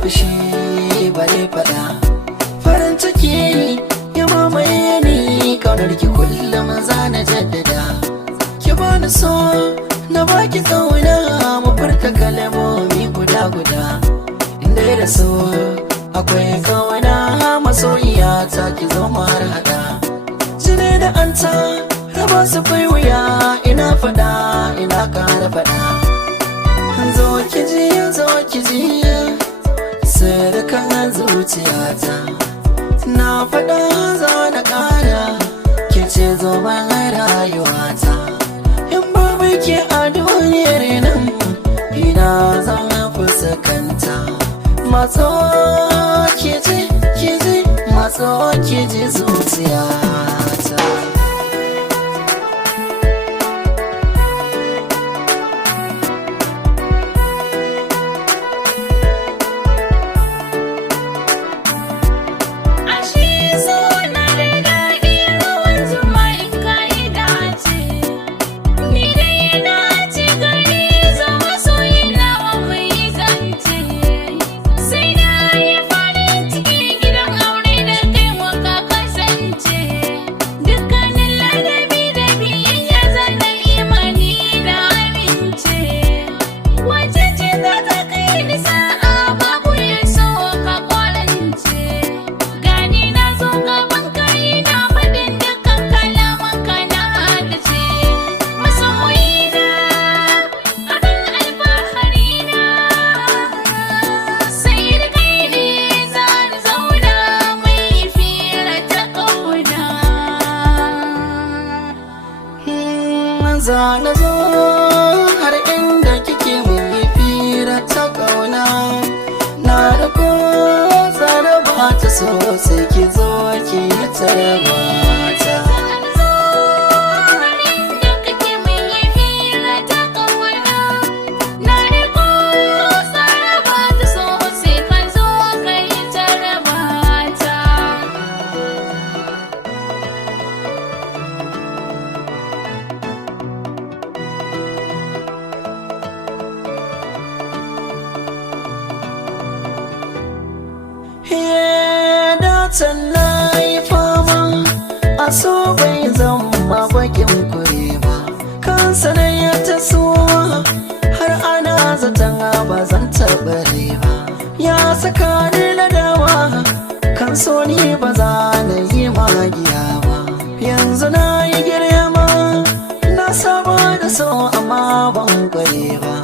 fushi bare fada. Farin ciki ya mamaye ni, kaunar ki kullum zana jaddada. Ki bani so na baki kauna, mu furta kalmomi guda guda. Inda da so akwai kauna, masoyiya ta ki zo mu har hada. Jini da anta raba su kai wuya, ina fada ina kara fada. Zo ki ji zo ki ji sirkan zuciyata, na fada za na kara, ki ce zo ban rayuwata. In babu ke a duniyar nan, ina zan fuskanta. Matso ki ji matso ki ji zuciyata. Zana zo har inda kike mun yi fira ta kauna, na riko tsara ba ta so sai ki zo ki tarba ta. Datan na yi fama, a so bai zama bakin kure ba. Kan sanayya ta suwa har ana zaton ba zan taɓare ba. Ya saka ni ladawa, kan so ni ba za na yi magiya ba. Yanzu na yi girma, na saba da so amma ban kware ba.